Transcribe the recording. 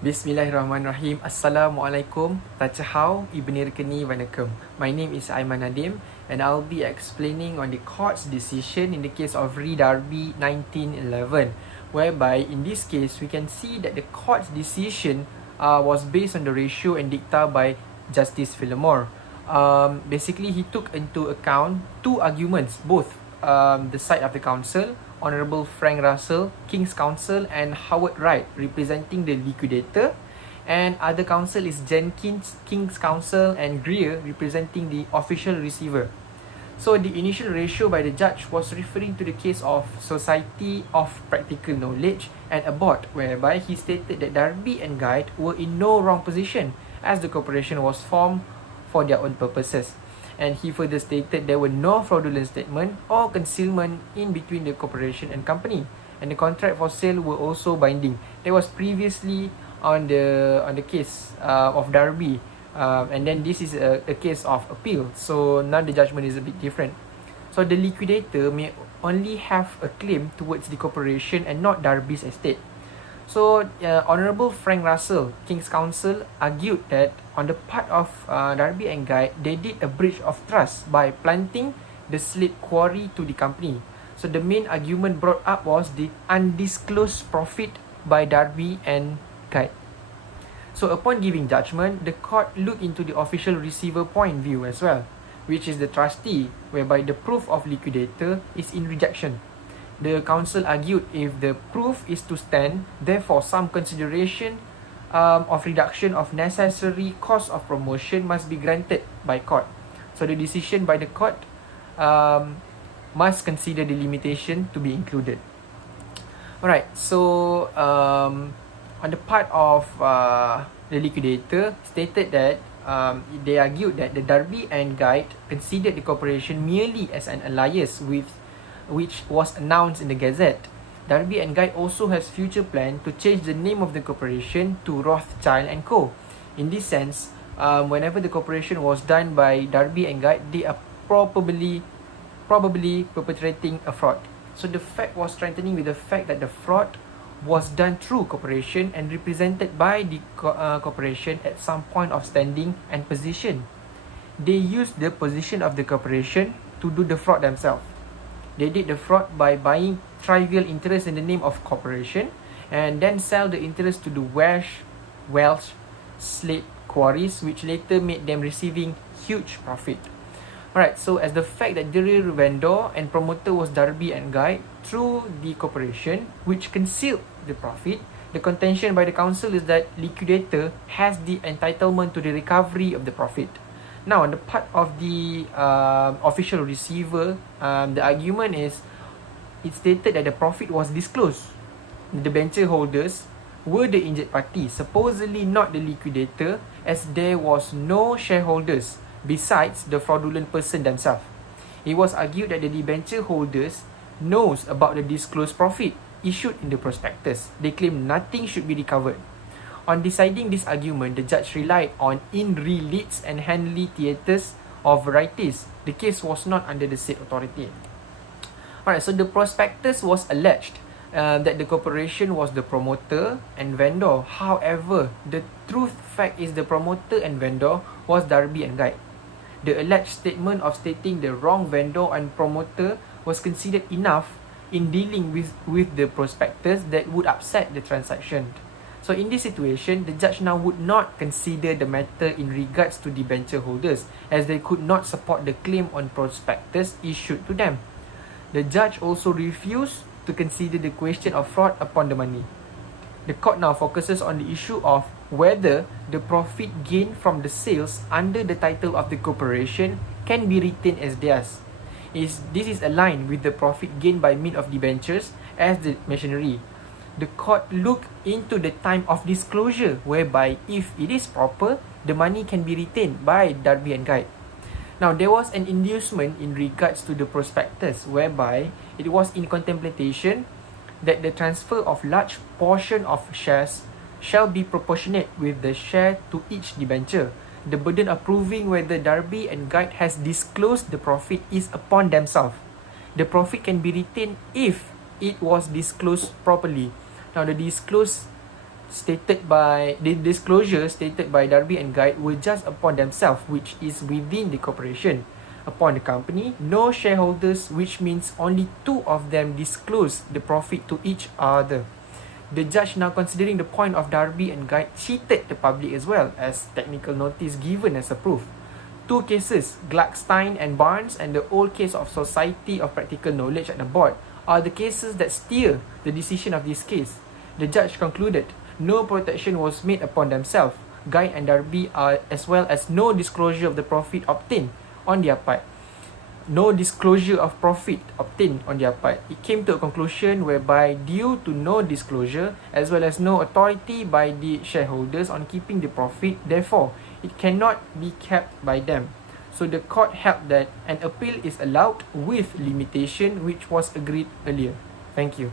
Bismillahirrahmanirrahim. Assalamualaikum. Tachahau ibni rekeni vanakkam. My name is Nadim and I'll be explaining on the court's decision in the case of Re Darby 1911, whereby in this case we can see that the court's decision was based on the ratio and dicta by Justice Phillimore. Basically, he took into account two arguments, both the side of the counsel, Honorable Frank Russell, King's Counsel, and Howard Wright, representing the liquidator, and other counsel is Jenkins, King's Counsel, and Greer, representing the official receiver. So the initial ratio by the judge was referring to the case of Society of Practical Knowledge and Abbott, whereby he stated that Darby and Guide were in no wrong position as the corporation was formed for their own purposes. And he further stated there were no fraudulent statement or concealment in between the corporation and company, and the contract for sale were also binding. There was previously on the case of Darby, and then this is a case of appeal, so now the judgment is a bit different. So the liquidator may only have a claim towards the corporation and not Darby's estate. So Honorable Frank Russell, King's Counsel, argued that on the part of Darby and Guide, they did a breach of trust by planting the slate quarry to the company. So the main argument brought up was the undisclosed profit by Darby and Guide. So upon giving judgment, the court looked into the official receiver point view as well, which is the trustee, whereby the proof of liquidator is in rejection. The counsel argued if the proof is to stand, therefore some consideration of reduction of necessary cost of promotion must be granted by court. So the decision by the court must consider the limitation to be included. Alright, so on the part of the liquidator stated that they argued that the Darby and Guide considered the corporation merely as an alliance which was announced in the Gazette. Darby and Guide also has future plan to change the name of the corporation to Rothschild and Co. In this sense, whenever the corporation was done by Darby and Guide, they are probably perpetrating a fraud. So the fact was strengthening with the fact that the fraud was done through corporation and represented by the corporation at some point of standing and position. They used the position of the corporation to do the fraud themselves. They did the fraud by buying trivial interest in the name of corporation and then sell the interest to the Welsh slate quarries, which later made them receiving huge profit. Alright, so as the fact that the real vendor and promoter was Darby and Guide through the corporation, which concealed the profit, the contention by the counsel is that liquidator has the entitlement to the recovery of the profit. Now, on the part of the official receiver, the argument is it stated that the profit was disclosed. The debenture holders were the injured party, supposedly not the liquidator, as there was no shareholders besides the fraudulent person themselves. It was argued that the debenture holders knows about the disclosed profit issued in the prospectus. They claim nothing should be recovered. On deciding this argument, the judge relied on In Re Leeds and Henley Theatres of Varieties. The case was not under the said authority. Alright, so the prospectus was alleged that the corporation was the promoter and vendor. However, the truth fact is the promoter and vendor was Darby and Guide. The alleged statement of stating the wrong vendor and promoter was considered enough in dealing with the prospectus that would upset the transaction. So in this situation, the judge now would not consider the matter in regards to debenture holders, as they could not support the claim on prospectus issued to them. The judge also refused to consider the question of fraud upon the money. The court now focuses on the issue of whether the profit gained from the sales under the title of the corporation can be retained as theirs. This is aligned with the profit gained by means of debentures as the machinery. The court looked into the time of disclosure, whereby if it is proper, the money can be retained by Darby and Guide. Now, there was an inducement in regards to the prospectus, whereby it was in contemplation that the transfer of large portion of shares shall be proportionate with the share to each debenture. The burden of proving whether Darby and Guide has disclosed the profit is upon themselves. The profit can be retained if it was disclosed properly. Now, the disclosed the disclosure stated by Darby and Guide were just upon themselves, which is within the corporation. Upon the company, no shareholders, which means only two of them disclose the profit to each other. The judge, now considering the point of Darby and Guide, cheated the public as well, as technical notice given as a proof. Two cases, Gluckstein and Barnes, and the old case of Society of Practical Knowledge at the board, are the cases that steer the decision of this case. The judge concluded no protection was made upon themselves, Guide and Darby, as well as no disclosure of the profit obtained on their part. No disclosure of profit obtained on their part. It came to a conclusion whereby, due to no disclosure as well as no authority by the shareholders on keeping the profit, therefore it cannot be kept by them. So the court held that an appeal is allowed with limitation, which was agreed earlier. Thank you.